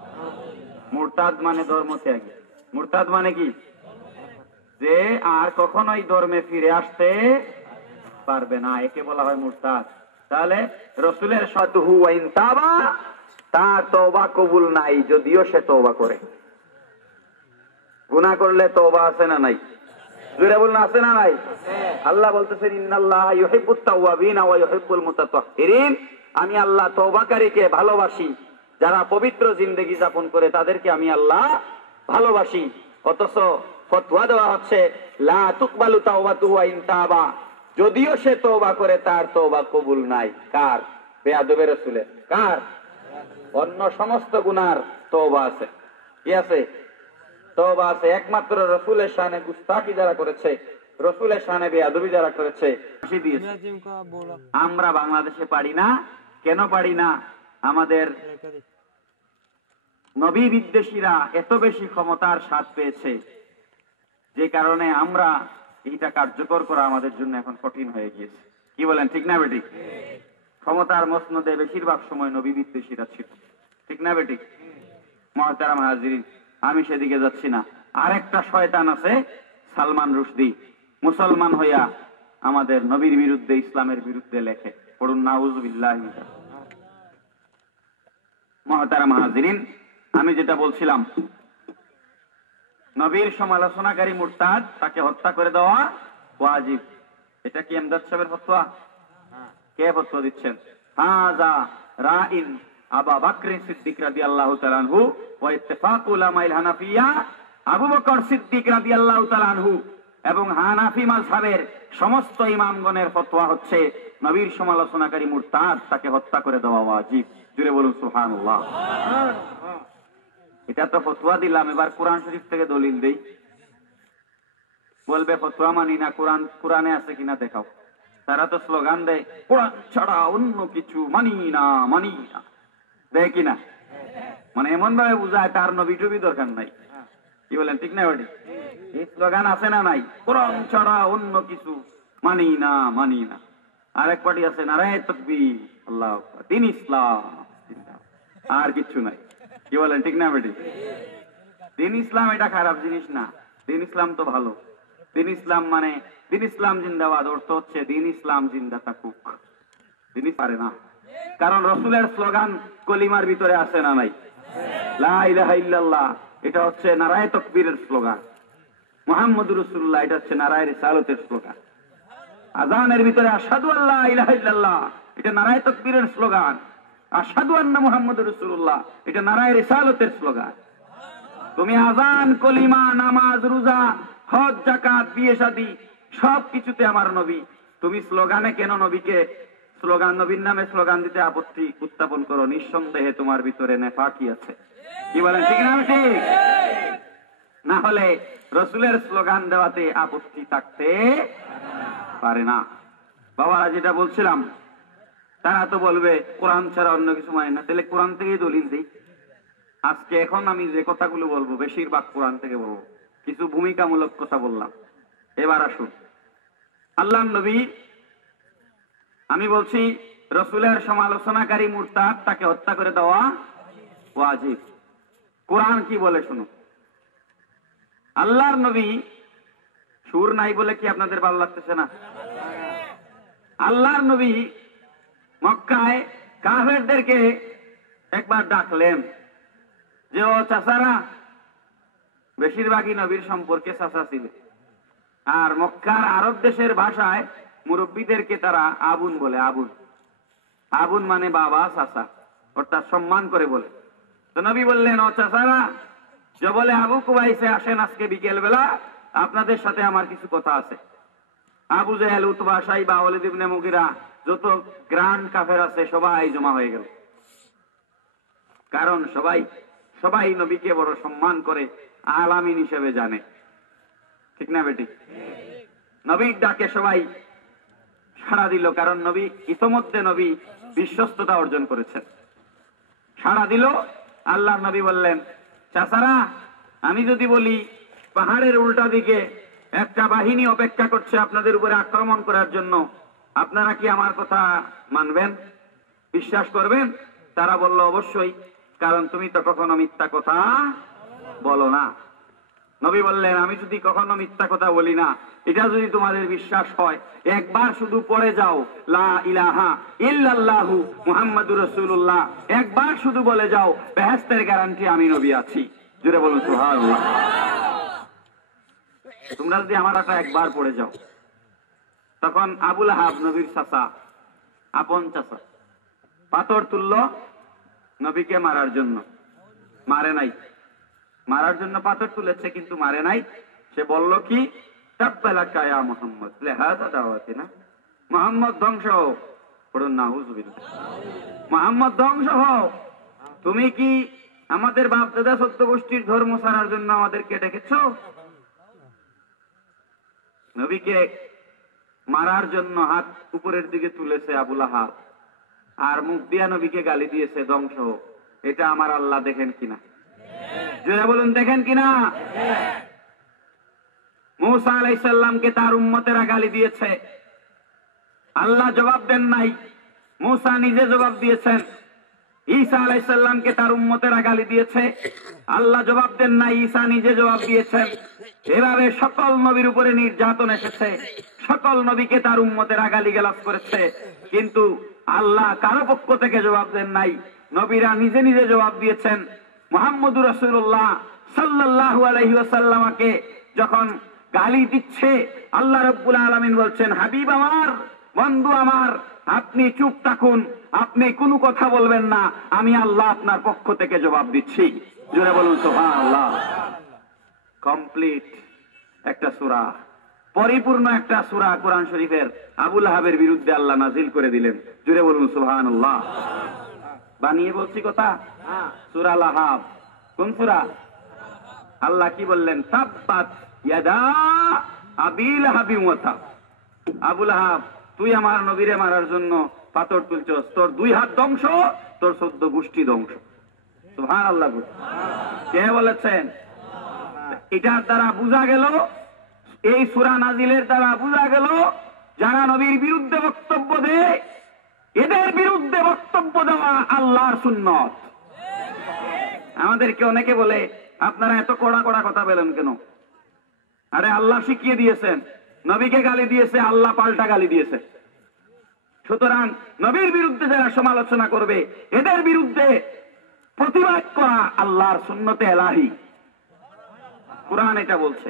মুরতাদ মানে ধর্ম ত্যাগী। মুরতাদ মানে কি? যে আর কখনোই ধর্মে ফিরে আসতে পারবে না, একে বলা হয় মুরতাদ। তাহলে রাসূলের সাদহু ওয়া ইন তাবা, তার তওবা কবুল নাই যদিও সে তওবা করে। গুনাহ করলে তওবা আছে না নাই? জোরে বলুন, আছে না নাই? আল্লাহ বলতেছেন, ইন্নাল্লাহা ইউহিব্বুত তাওয়াবিন ওয়া ইউহিব্বুল মুতাতাহহিরিন, আমি আল্লাহ তওবাকারীকে ভালোবাসি, যারা পবিত্র জিন্দেগি যাপন করে তাদেরকে আমি আল্লাহ ভালোবাসি। অথচ ফতোয়া দেওয়া হচ্ছে লা তুকবালু তাওবাতুহু ওয়া ইন তাবা, যদিও সে তওবা করে তার তওবা কবুল নাই। কার? বেয়াদবের রাসূলের। কার? অন্য সমস্ত গুনার তওবা আছে। কি আছে? তওবা আছে। একমাত্র রাসূলের শানে গুস্তাখি যারা করেছে, রাসূলের শানে বেয়াদবি যারা করেছে, আমরা বাংলাদেশে পারি না। কেন পারি না? আমাদের নবী বিদ্বেষীরা এত বেশি ক্ষমতার স্বাদ পেয়েছে, যে কারণে আমরা এইটা কার্যকর করা আমাদের জন্য এখন কঠিন হয়ে গিয়েছে। কি বলেন, ঠিক না বেটি? ক্ষমতার মসনদে বেশিরভাগ সময় নবী বিদ্বেষীরা ছিল, ঠিক না বেটি? মুহতারাম হাজিরিন, আমি সেদিকে যাচ্ছি না। আরেকটা শয়তান আছে, সালমান রুশদি, মুসলমান হইয়া আমাদের নবীর বিরুদ্ধে, ইসলামের বিরুদ্ধে লেখে। পড়ুন নাউযুবিল্লাহি। মুহতারাম হাজিরিন, আমি যেটা বলছিলাম, নবীর সমালোচনাকারী মুরতাদ, তাকে হত্যা করে দেওয়া ওয়াজিব। এটা কি এমদাদ সাহেবের ফতোয়া? কে ফতোয়া দিচ্ছেন? হাযা রাইন আবু বকর সিদ্দিক রাদিয়াল্লাহু তাআলা আনহু ওয়া ইত্তিফাক উলামায়ে হানাফিয়া। আবু বকর সিদ্দিক রাদিয়াল্লাহু তাআলা আনহু এবং হানাফি মাযহাবের সমস্ত ইমামগণের ফতোয়া হচ্ছে, নবীর সমালোচনাকারী মুরতাদ, তাকে হত্যা করে দেওয়া ওয়াজিব। জুড়ে বলুন সুবহানাল্লাহ। এটা তো ফতোয়া দিলাম, এবার কোরআন শরীফ থেকে দলিল দেই। বলবে ফতোয়া মানি না, কোরআনে আছে কিনা দেখাও। তারা তো স্লোগান দেয়, কোরআন ছাড়া অন্য কিছু মানি না, মানি না, দেয় কিনা? মানে এমন ভাবে বুঝায় তার নবী টবি দরকার নাই। কি বলেন, ঠিক না? ওটি এই স্লোগান আছে না নাই? কোরআন ছাড়া অন্য কিছু মানি না, মানি না। আরেক পার্টি আছে, নারায়ে তাকবীর, আল্লাহু আকবার, দ্বীন ইসলাম, আর কিছু নাই। কি বলেন, ঠিক না বেটি? দ্বীন ইসলাম এটা খারাপ জিনিস না, দ্বীন ইসলাম তো ভালো। দ্বীন ইসলাম মানে দ্বীন ইসলাম জিন্দাবাদ, অর্থ হচ্ছে দ্বীন ইসলাম জিন্দা থাকুক। দ্বীন পারে না, কারণ রাসূলের স্লোগান কলিমার ভিতরে আছে না নাই? লা ইলাহা ইল্লাল্লাহ, এটা হচ্ছে নারায়ে তাকবীরের স্লোগান। মুহাম্মদুর রাসূলুল্লাহ, এটা হচ্ছে নারায়ে রিসালাতের স্লোগান। আযানের ভিতরে আশহাদু আল্লা ইলাহা ইল্লাল্লাহ, এটা নারায়ে তাকবীরের স্লোগান। আশহাদু আন্না মুহাম্মাদুর রাসূলুল্লাহ, এটা নারায়ে রিসালাতের স্লোগান। তুমি আযান, কলিমা, নামাজ, রোজা, হজ, যাকাত, বিয়ে শাদী সব কিছুতে আমার নবী। তুমি স্লোগানে কেন নবীকে স্লোগান, নবীর নামে স্লোগান দিতে আপত্তি উত্থাপন করো? নিঃসন্দেহে তোমার ভিতরে নেফাকি আছে। কি বলেন, ঠিক না? ঠিক না হলে রাসূলের স্লোগান দেওয়াতে আপত্তি থাকতে পারে না। বাবারা, যেটা বলছিলাম, তারা তো বলবে কোরআন ছাড়া অন্য কিছু মানে না। তাহলে কোরআন থেকেই দলিল দিই। আজকে এখন আমি যে কথাগুলো বলবো বেশিরভাগ কোরআন থেকে বলবো। কিছু ভূমিকামূলক কথা বললাম। এবার আসুন, আল্লাহর নবী, আমি বলছি রাসূলের সমালোচনাকারী মুরতাদ, তাকে হত্যা করে দেওয়া ওয়াজিব। কোরআন কি বলে শুনুন। আল্লাহর নবী, সুর নাই বলে কি আপনাদের ভালো লাগতেছে না? আল্লাহর নবী মক্কায় কাফেরদেরকে একবার ডাকলেন যে, ও চাচারা, বেশিরভাগই নবীর সম্পর্কে চাচা ছিল। আর মক্কার আরব দেশের ভাষায় মুরব্বীদেরকে তারা আবুন বলে। আবুন, আবুন মানে বাবা, চাচা, অর্থাৎ সম্মান করে বলে। তো নবী বললেন, ও চাচারা, যে বলে আবু কুবাইসে আসেন আজকে বিকেল বেলা, আপনাদের সাথে আমার কিছু কথা আছে। আবু জেহেল, উতবা, শাইবা, ওয়ালিদ ইবনে মুগিরা, যত গ্রান্ড কাফের আছে সবাই জমা হয়ে গেল। কারণ সবাই নবীকে বড় সম্মান করে, আলামিন হিসেবে জানে। ঠিক না বেটি? নবীর ডাকে সবাই সাড়া দিল, কারণ নবী ইতোমধ্যে নবী বিশ্বস্ততা অর্জন করেছেন। সাড়া দিল। আল্লাহর নবী বললেন, চাচারা, আমি যদি বলি পাহাড়ের উল্টা দিকে একটা বাহিনী অপেক্ষা করছে আপনাদের উপরে আক্রমণ করার জন্য, আপনারা কি আমার কথা মানবেন, বিশ্বাস করবেন? তারা বলল, অবশ্যই, কারণ তুমি তো কখনো মিথ্যা কথা বলো না। নবী বললেন, আমি যদি কখনো মিথ্যা কথা বলি না, এটা যদি তোমাদের বিশ্বাস হয়, একবার শুধু পড়ে যাও, লা ইলাহা ইল্লাল্লাহু মুহাম্মাদুর রাসূলুল্লাহ, একবার শুধু বলে যাও, বেহেশতের গ্যারান্টি আমি নবী আছি। জুড়ে বলুন সুবহানাল্লাহ। তোমরা যদি আমার কথা একবার পড়ে যাও, তখন আবু লাহাব, নবীর চাচা, আপন চাচা, পাথর তুলল নবীকে মারার জন্য। মারে নাই। মারার জন্য পাথর তুলেছে, কিন্তু মারে নাই। সে বলল কি, তাব্বালাকা ইয়া মুহাম্মদ লিহাযা দাওয়াতিনা, মুহাম্মদ ধ্বংস হও। পড়ুন নাউযুবিল্লাহ। মুহাম্মদ ধ্বংস হও। তুমি কি আমাদের বাপ দাদা সত্য গোষ্ঠীর ধর্ম ছাড়ার জন্য আমাদেরকে ডেকেছো? নবীকে মারার জন্য হাত উপরের দিকে তুলেছে আবু লাহাব, আর মুখ দিয়া নবীকে গালি দিয়েছে, ধ্বংস। এটা আমার আল্লাহ দেখেন কিনা? জোরে বলুন, দেখেন কিনা? মূসা আলাইহিস সালামকে তার উম্মতেরা গালি দিয়েছে, আল্লাহ জবাব দেন নাই, মূসা নিজে জবাব দিয়েছেন। ঈসা আলাইহিস সালামকে তার উম্মতেরা গালি দিয়েছে, আল্লাহ জবাব দেন না, ঈসা নিজে জবাব দিয়েছেন। এভাবে সকল নবীর উপরে নির্যাতন এসেছে, সকল নবীকে তার উম্মতেরা গালিগালাজ করেছে, কিন্তু আল্লাহ কারো পক্ষ থেকে জবাব দেন নাই, নবীরা নিজে নিজে জবাব দিয়েছেন। মুহাম্মদুর রাসূলুল্লাহ সাল্লাল্লাহু আলাইহি ওয়াসাল্লামকে যখন গালি দিচ্ছে, আল্লাহ রাব্বুল আলামিন বলছেন, হাবিব আমার, বন্ধু আমার, আপনি চুপ থাকুন, আপনি কোনো কথা বলবেন না, আমি আল্লাহ আপনার পক্ষ থেকে জবাব দিচ্ছি। জোরে বলুন সুবহানাল্লাহ। কমপ্লিট একটা সূরা, পরিপূর্ণ একটা সূরা কোরআন শরীফের আবু লাহাবের বিরুদ্ধে আল্লাহ নাজিল করে দিলেন। জোরে বলুন সুবহানাল্লাহ। বানিয়ে বলছি কথা? সূরা লাহাব। কোন সূরা? আল্লাহ কি বললেন? তাব্বাত ইয়াদা আবি লাহাবি ওয়া তাব। আবু লাহাব, তুই আমার নবীরে মারার জন্য পাথর তুলছস, তোর 2 হাত ধ্বংস, তোর 14 গোষ্ঠী ধ্বংস। সুবহানাল্লাহ। কে বলেছেন? এটার দ্বারা বোঝা গেল, এই সূরা নাজিলের দ্বারা বোঝা গেল, যারা নবীর বিরুদ্ধে বক্তব্য দেয়, এদের বিরুদ্ধে বক্তব্য দেওয়া আল্লাহর সুন্নত। আমাদেরকে অনেকে বলে, আপনারা এত কড়া কড়া কথা বলেন কেন? আরে আল্লাহ শিখিয়ে দিয়েছেন, নবীকে গালি দিয়েছে, আল্লাহ পাল্টা গালি দিয়েছে। সুতরাং নবীর বিরুদ্ধে যারা সমালোচনা করবে, এদের বিরুদ্ধে প্রতিবাদ করা আল্লাহর সুন্নতে এলাহি। কুরআন এটা বলছে।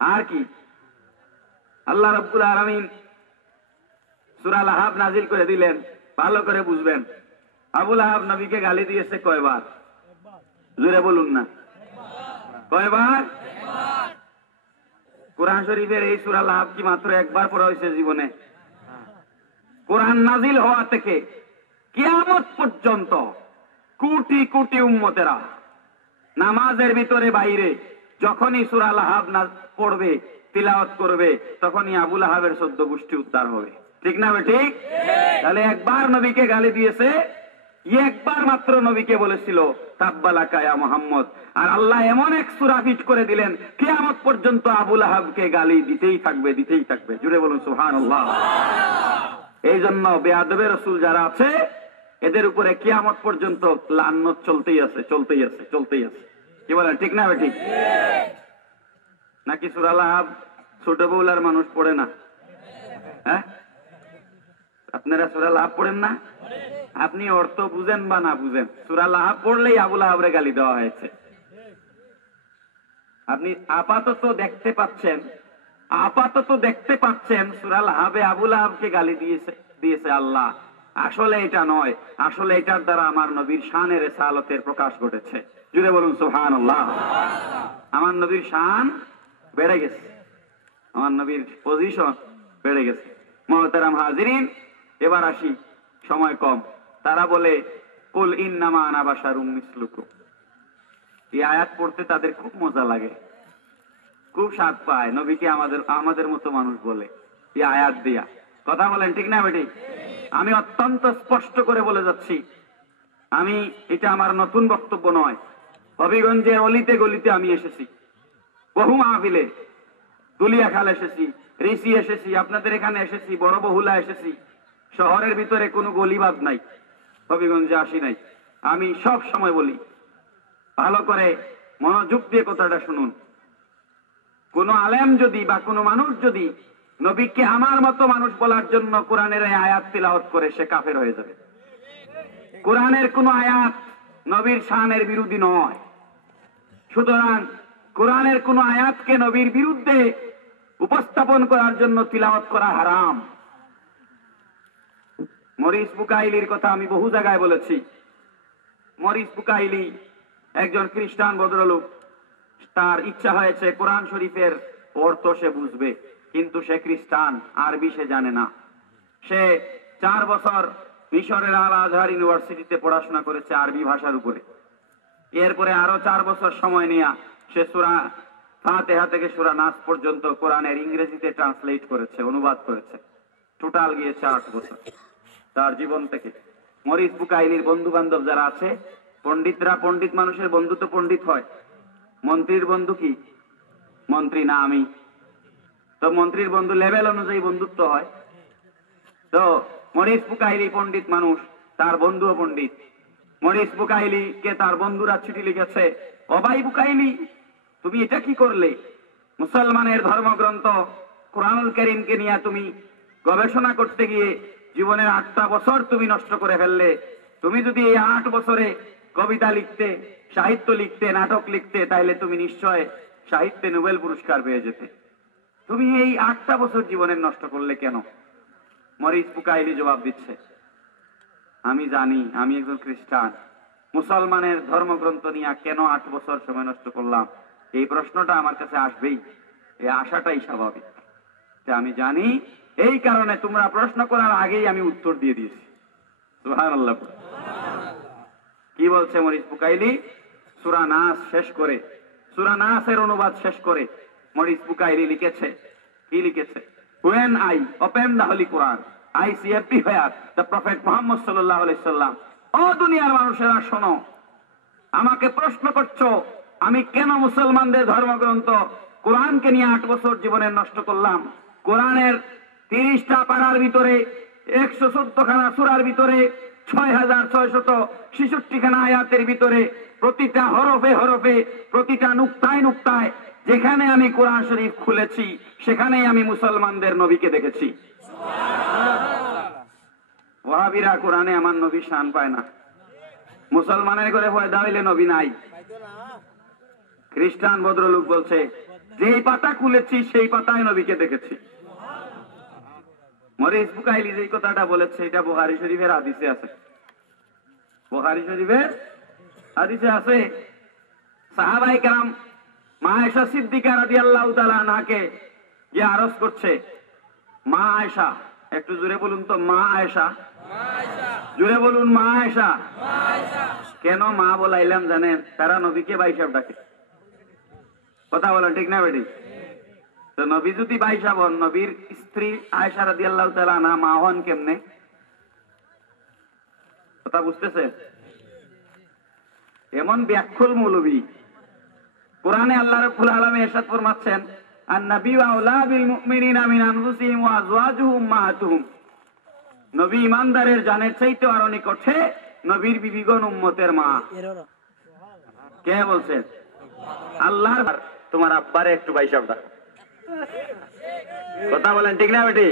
আর কি? আল্লাহ রাব্বুল আলামিন সূরা লাহাব নাজিল করে দিলেন, ভালো করে বুঝবেন। আবু লাহাব নবীকে গালি দিয়েছে কয়বার? জোরে বলুন না, কয়বার? কোরআন শরীফের এই সূরা লাহাব কি মাত্র একবার পড়া হয়েছে জীবনে? কোরআন নাজিল হওয়া থেকে কিয়ামত পর্যন্ত কোটি কোটি উম্মতেরা নামাজের ভিতরে বাইরে যখনই সূরা লাহাব পড়বে, তিলাওয়াত করবে, তখনই আবু লাহাবের 14 গোষ্ঠী উদ্ধার হবে। ঠিক না ঠিক? তাহলে একবার নবীকে গালি দিয়েছে, একবার মাত্র নবীকে বলেছিল তাব্বালাকা ইয়া মুহাম্মদ, আর আল্লাহ এমন এক সূরা ফিট করে দিলেন, কিয়ামত পর্যন্ত আবু লাহাবকে গালি দিতেই থাকবে, দিতেই থাকবে। জুড়ে বলুন সুবহানাল্লাহ। এই জন্য বেয়াদবে রাসূল যারা আছে, এদের উপরে কিয়ামত পর্যন্ত লানত চলতেই আছে, চলতেই আছে, চলতেই আছে। কি বলেন, ঠিক না ঠিক? নাকি সূরা লাহাব ছোট বউলার মানুষ পড়ে না? হ্যাঁ, আপনারা সূরা লাহাব পড়েন না? আপনি অর্থ বুঝেন বা না বুঝেন, সূরা লাহাব পড়লেই আবু লাহাবরে গালি দেওয়া হয়েছে। আপনি আপাতত দেখতে পাচ্ছেন সূরা লাহাবে আবু লাহাবকে গালি দিয়েছে আল্লাহ। আসলে এটা নয়, আসলে এটার দ্বারা আমার নবীর শানের রিসালাতের প্রকাশ ঘটেছে। জুড়ে বলুন সুবহানাল্লাহ। আমার নবীর শান বেড়ে গেছে, আমার নবীর পজিশন বেড়ে গেছে। মুহতারাম হাজিরিন, এবার আসি, সময় কম। তারা বলে কুল ইন্নামা আনা বাশারুম মিসলুকুম। এই আয়াত পড়তে তাদের খুব মজা লাগে, খুব স্বাদ পায়। নবীকে আমাদের মতো মানুষ বলে এই আয়াত দিয়া। কথা বলেন, ঠিক না বেটি? আমি অত্যন্ত স্পষ্ট করে বলে যাচ্ছি, এটা আমার নতুন বক্তব্য নয়। হবিগঞ্জের অলিতে গলিতে আমি এসেছি, বহু মাহফিলে, দুলিয়াখাল এসেছি, ঋষি এসেছি, আপনাদের এখানে এসেছি, বড় বহুলা এসেছি। শহরের ভিতরে কোনো গলিবাদ নাই, হবিগঞ্জে আসি নাই। আমি সব সময় বলি, ভালো করে মনোযোগ দিয়ে কথাটা শুনুন। কোন আলেম যদি বা কোন মানুষ যদি নবীকে আমার মতো মানুষ বলার জন্য কোরআনের এই আয়াত তিলাওয়াত করে, সে কাফের হয়ে যাবে। কোরআনের কোন আয়াত নবীর শানের বিরোধী নয়। সুতরাং কোরআনের কোন আয়াতকে নবীর বিরুদ্ধে উপস্থাপন করার জন্য তিলাওয়াত করা হারাম। মরিস বুকাইলির কথা আমি বহু জায়গায় বলেছি। মরিস বুকাইলি একজন খ্রিস্টান ভদ্রলোক, তার ইচ্ছা হয়েছে কোরআন শরীফের অর্থ সে বুঝবে, কিন্তু সে খ্রিস্টান, আরবি সে জানে না। সে 4 বছর মিশরের আল আজহার ইউনিভার্সিটিতে পড়াশোনা করেছে আরবি ভাষার উপরে। এরপরে আরো 4 বছর সময় নিয়ে সে সূরা ফাতিহা থেকে সূরা নাস পর্যন্ত কোরআনের ইংরেজিতে ট্রান্সলেট করেছে, অনুবাদ করেছে। টোটাল গিয়েছে 8 বছর তার জীবন থেকে। মরিস বুকাইলির বন্ধু বান্ধব যারা আছে, পণ্ডিতরা, পণ্ডিত মানুষের বন্ধু তো পণ্ডিত হয়, মন্ত্রীর বন্ধু কি মন্ত্রী না? আমি তো মন্ত্রীর বন্ধু লেভেল অনুযায়ী বন্ধুত্ব হয়। তো মরিস বুকাইলি পণ্ডিত মানুষ, তার বন্ধুও পণ্ডিত। মরিস বুকাইলি কে তার বন্ধুরা চিঠি লিখেছে, ও ভাই বুকাইলি, তুমি এটা কি করলে? মুসলমানের ধর্মগ্রন্থ কুরআনুল কারীমকে নিয়ে তুমি গবেষণা করতে গিয়ে জীবনের 8টা বছর তুমি নষ্ট করে ফেললে। তুমি যদি এই 8 বছরে কবিতা লিখতে, সাহিত্য লিখতে, নাটক লিখতে, তাহলে তুমি নিশ্চয় সাহিত্যে নোবেল পুরস্কার পেয়ে যেতে। তুমি এই 8টা বছর জীবনের নষ্ট করলে কেন? মরিস বুকাইলি জবাব দিচ্ছে, আমি জানি আমি একজন খ্রিস্টান, মুসলমানের ধর্মগ্রন্থ নিয়ে কেন 8 বছর সময় নষ্ট করলাম, এই প্রশ্নটা আমার কাছে আসবেই। এই আশাটাই স্বাভাবিক। আমি জানি, এই কারণে তোমরা প্রশ্ন করার আগেই আমি উত্তর দিয়ে দিয়েছি। সুবহানাল্লাহ। কি বলছে মরিস বুকাইলি? সূরা নাস শেষ করে, সূরা নাসের অনুবাদ শেষ করে মরিস বুকাইলি লিখেছে, কি লিখেছে? When I open the Holy Quran, I see everywhere the Prophet Muhammad sallallahu alaihi wasallam. ও দুনিয়ার মানুষেরা শোনো, আমাকে প্রশ্ন করছো আমি কেন মুসলমানদের ধর্মগ্রন্থ কোরআনকে নিয়ে 8 বছর জীবনের নষ্ট করলাম। কোরআনের 30টা পারার ভিতরে 114 খানা সূরার ভিতরে 6666 খানা আয়াতের ভিতরে প্রতিটা হরফে হরফে, প্রতিটা নুক্তায় নুক্তায় যেখানে আমি কোরআন শরীফ খুলেছি সেখানেই আমি মুসলমানদের নবীকে দেখেছি। ওয়াহাবিরা কোরআনে আমার নবী শান পায় না, মুসলমানের ঘরে পয়দা হইলে নবী নাই। খ্রিস্টান ভদ্রলোক বলছে যেই পাতা খুলেছি সেই পাতায় নবীকে দেখেছি। মরিস বুকাইলি যে কথাটা বলেছে এটা বুখারী শরীফের হাদিসে আছে। বুখারী শরীফের হাদিসে আছে, সাহাবায়ে কেরাম মা আয়েশা সিদ্দিকা রাদিয়াল্লাহু তাআলা আনহাকে যে আরজ করছে, মা আয়েশা, একটু জোরে বলুন তো, মা আয়েশা, জোরে বলুন মা আয়েশা। কেন মা বলাইলাম জানেন? তারা নবীকে ভাই সাহেব ডাকে। কথা বলেন ঠিক না বেটি? তো নবী যদি ভাই সাহেব হন, নবীর স্ত্রী আয়েশা রাদিয়াল্লাহু তাআলা আনহা মা হন কেমনে? কথা বুঝতেছে? এমন ব্যাকুল মৌলবী। কোরআনে আল্লাহ রাব্বুল আলামিন ইরশাদ ফরমাচ্ছেন, আন-নাবিয়্যু আওলা বিল মুমিনিনা মিন আনফুসিহিম ওয়া আজওয়াজুহুম উম্মাহাতুহুম। নবী ইমানদারের জানের চাইতে আরো নিকটে, নবীর বিবিগণ উম্মতের মা। কে বলছেন? আল্লাহ। তোমার আব্বারে একটু ভাই সাহেব ডাকো। কথা বলেন ঠিক না বেটি?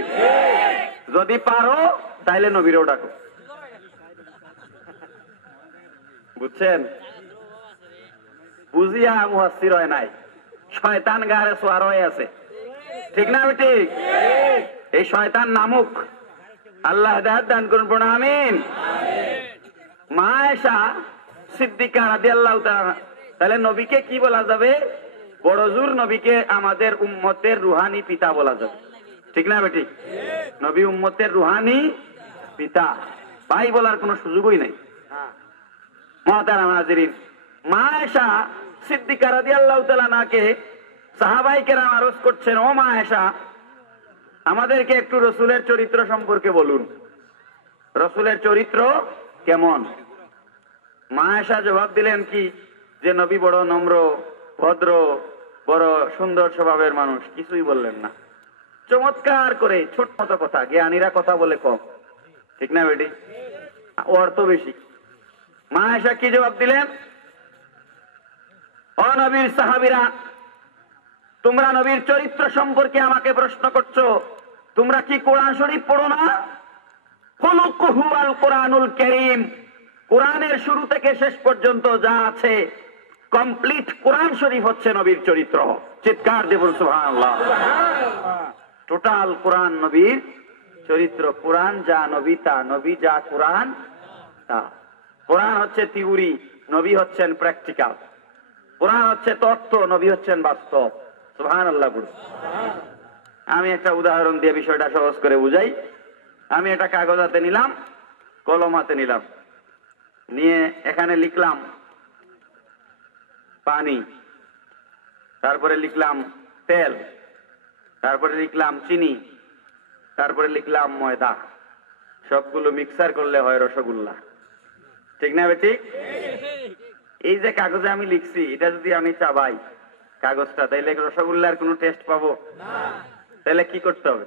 যদি পারো তাইলে নবীরও ডাকো। বুঝছেন? বুঝিয়া মুহাসসির হয় নাই, শয়তান গারে সোয়ার হয়ে আছে। ঠিক না বেটি? এই শয়তান নামক আল্লাহ হেদায়েত দান করুন, পড়ুন আমিন। মা আয়েশা সিদ্দিকা রাদিয়াল্লাহু তাআলা, তাহলে নবীকে কি বলা যাবে? বড় জোর নবীকে আমাদের উম্মতের রুহানি পিতা বলা যাবে। ঠিক না বেটি? নবী উম্মতের রুহানি পিতা, ভাই বলার কোনো সুযোগই নাই। মুহতারাম হাজিরিন, মা আয়েশা সিদ্দিকা রাদিয়াল্লাহু তাআলা আনহাকে সাহাবায়ে কেরাম আরজ করছেন, ও মা আয়েশা, আমাদেরকে একটু রাসূলের চরিত্র সম্পর্কে বলুন, রাসূলের চরিত্র কেমন? মা আয়েশা জবাব দিলেন কি, যে নবী বড় নম্র, ভদ্র, বড় সুন্দর স্বভাবের মানুষ। কিছুই বললেন না, চমৎকার করে ছোট মতো কথা। জ্ঞানীরা কথা বলে কম, ঠিক না বেটি? অর্থ বেশি। মা আয়েশা কি জবাব দিলেন? ও নবীর সাহাবীরা, তোমরা নবীর চরিত্র সম্পর্কে আমাকে প্রশ্ন করছো, তোমরা কি কোরআন শরীফ পড়ো না? খুলুকুহু আল কোরআনুল কারীম, কোরআনের শুরু থেকে শেষ পর্যন্ত যা আছে কমপ্লিট কোরআন শরীফ হচ্ছে নবীর চরিত্র। চিৎকার দিয়ে বলুন সুবহানাল্লাহ। টোটাল কোরআন নবীর চরিত্র। কোরআন যা নবী তা, নবী যা কোরআন তা। কোরআন হচ্ছে থিওরি, নবী হচ্ছেন প্র্যাকটিক্যাল। কোরআন হচ্ছে তত্ত্ব, নবী হচ্ছেন বাস্তব। সুবহানাল্লাহ বলুন। আমি একটা উদাহরণ দিয়ে বিষয়টা সহজ করে বুঝাই। আমি একটা কাগজ হাতে নিলাম, কলম হাতে নিলাম, নিয়ে এখানে লিখলাম পানি, তারপরে লিখলাম তেল, তারপরে লিখলাম চিনি, তারপরে লিখলাম ময়দা। সবগুলো মিক্সার করলে হয় রসগোল্লা। ঠিক না বেটি? এই যে কাগজে আমি লিখছি, এটা যদি আমি চাবাই কাগজটা, তাইলে রসগোল্লার কোনো টেস্ট পাবো না। তাহলে কি করতে হবে?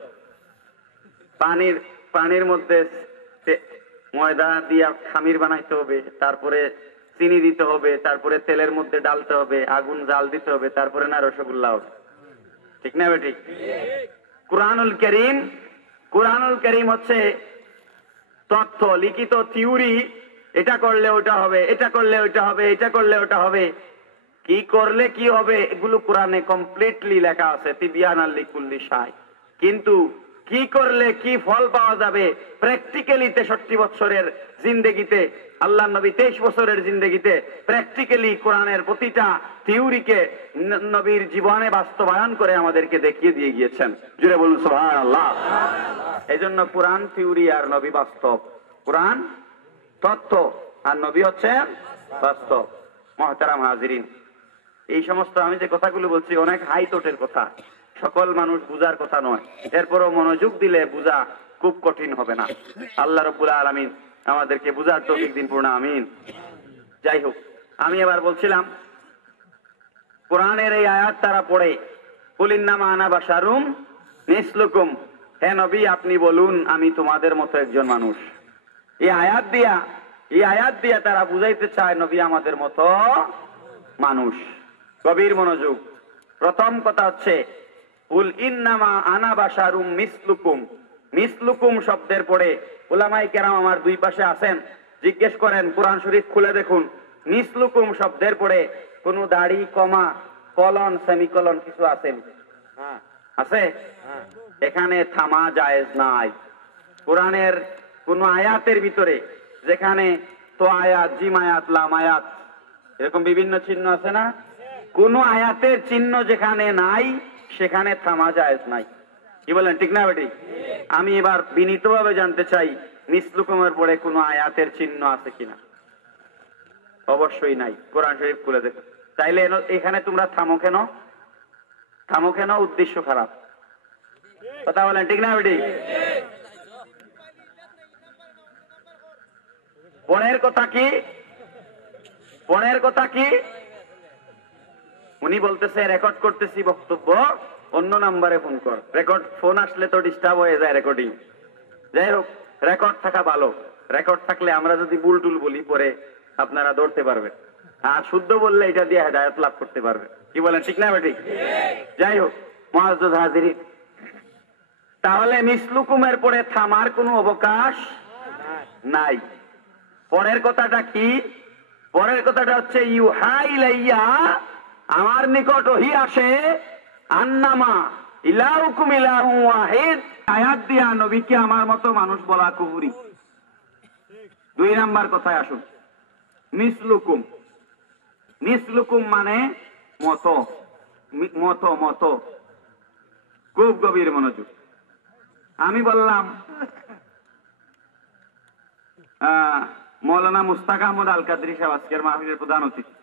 পানির মধ্যে ময়দা দিয়ে খামির বানাইতে হবে, তারপরে চিনি দিতে হবে, তারপরে তেলের মধ্যে ডালতে হবে, আগুন জাল দিতে হবে, তারপরে না রসগোল্লা হবে। ঠিক না বেঠিক? কুরআনুল কারীম হচ্ছে তথ্য, লিখিত থিওরি। এটা করলে ওটা হবে, এটা করলে ওটা হবে, এটা করলে ওটা হবে। কি করলে কি হবে এগুলো কোরআনে কমপ্লিটলি লেখা আছে, তিবিয়ানাল লিকুল্লি শাই। কিন্তু কি করলে কি ফল পাওয়া যাবে প্র্যাকটিক্যালি 63 বছরের জিন্দেগিতে, আল্লাহ নবী 23 বছরের জিন্দেগিতে প্র্যাকটিক্যালি কোরআনের প্রতিটা থিওরিকে নবীর জীবনে বাস্তবায়ন করে আমাদেরকে দেখিয়ে দিয়ে গিয়েছেন। জুড়ে বলুন সুবহানাল্লাহ। এই জন্য কোরআন থিওরি আর নবী বাস্তব। কোরআন তথ্য আর নবী হচ্ছেন বাস্তব। মুহতারাম হাজিরিন, এই সমস্ত আমি যে কথাগুলো বলছি অনেক হাই তোটের কথা, সকল মানুষ বুঝার কথা নয়। এরপরও মনোযোগ দিলে বুঝা খুব কঠিন হবে না। আল্লাহ রাব্বুল আলামিন আমাদেরকে বুঝার তৌফিক দিন, পূর্ণ আমিন। যাই হোক, আমি এবার বলছিলাম কোরআনের এই আয়াত তারা পড়ে, কুলিন্নামা আনা বাশারুম মিসলুকুম, হে নবী আপনি বলুন আমি তোমাদের মতো একজন মানুষ। এই আয়াত দিয়া তারা বুঝাইতে চায় নবী আমাদের মতো মানুষ। গভীর মনোযোগ। প্রথম কথা হচ্ছে কুল ইন্নামা আনা বাশারুম মিসলুকুম। মিসলুকুম শব্দের পরে উলামায়ে কেরাম আমার দুই পাশে আছেন, জিজ্ঞেস করেন, কোরআন শরীফ খুলে দেখুন, মিসলুকুম শব্দের পরে কোন দাড়ি, কমা, কলন, সেমিকলন কিছু আছে? আছে? এখানে থামা জায়েজ নাই। কোরআনের কোন আয়াতের ভিতরে যেখানে তো আয়াত, জিম আয়াত, লাম আয়াত, এরকম বিভিন্ন চিহ্ন আছে না, কোন আয়াতের চিহ্ন যেখানে নাই সেখানে থামা জায়েজ নাই। কি বলেন, ঠিক না বেটি? আমি এবার বিনীতভাবে জানতে চাই মিসলুকুমের পরে কোন আয়াতের চিহ্ন আছে কিনা? অবশ্যই নাই। কোরআন শরীফ খুলে দেখো। তাইলে এখানে তোমরা থামো কেন? থামো কেন? উদ্দেশ্য খারাপ। কথা বলেন, ঠিক না বেটি? পরের কথা কি? পরের কথা কি? উনি বলতেছে রেকর্ড করতেছি বক্তব্য, অন্য নাম্বারে ফোন কর। রেকর্ড ফোন আসলে তো ডিস্টার্ব হয়ে যায় রেকর্ডিং। যাই হোক, রেকর্ড থাকা ভালো। রেকর্ড থাকলে আমরা যদি বুলটুল বলি পরে আপনারা ধরতে পারবেন, আর শুদ্ধ বললে এটা দিয়ে হেদায়েত লাভ করতে পারবে। কি বলেন, ঠিক না বেটি? যাই হোক মুআজ্জাজ হাজিরিন, তাহলে মিসলুকুমের পরে থামার কোনো অবকাশ নাই। পরের কথাটা কি? পরের কথাটা হচ্ছে ইউহা ইলাইয়া, আমার নিকট ওহী আসে, আন্নামা ইলাহুকুম ইলাহুন ওয়াহিদ। আয়াত দিয়া নবীকে আমার মতো মানুষ বলা কুফরি। দুই নাম্বার কথায় আসুন, মিসলুকুম। মিসলুকুম মানে মতো, মতো মতো। খুব গভীর মনোযোগ। আমি বললাম মৌলানা মুস্তাক আহমদ আল কাদরি সাহেব আজকের মাহফিলের প্রধান অতিথি।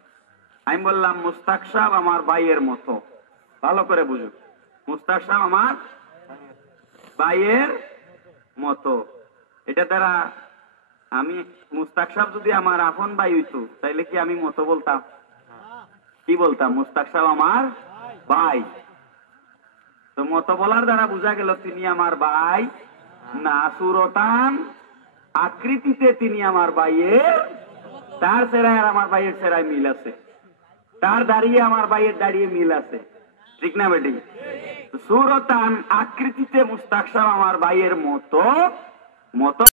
আমি বললাম মুস্তাক সাহেব আমার ভাইয়ের মতো। ভালো করে বুঝুন, মুস্তাক সাহেব আমার ভাইয়ের মতো। এটা দ্বারা আমি মুস্তাক সাহেব যদি আমার আপন ভাই হইতো তাইলে কি আমি মতো বলতাম? কি বলতাম? মুস্তাক সাহেব আমার ভাই। তো মতো বলার দ্বারা বোঝা গেল তিনি আমার ভাই না, সুরতান আকৃতিতে তিনি আমার ভাইয়ের। তার চেহারায় আর আমার ভাইয়ের চেহারায় মিল আছে, তার দাঁড়িয়ে আমার ভাইয়ের দাঁড়িয়ে মিল আছে। ঠিক না বেটি? সুরতান আকৃতিতে মুস্তাক সাহেব আমার ভাইয়ের মতো মতো।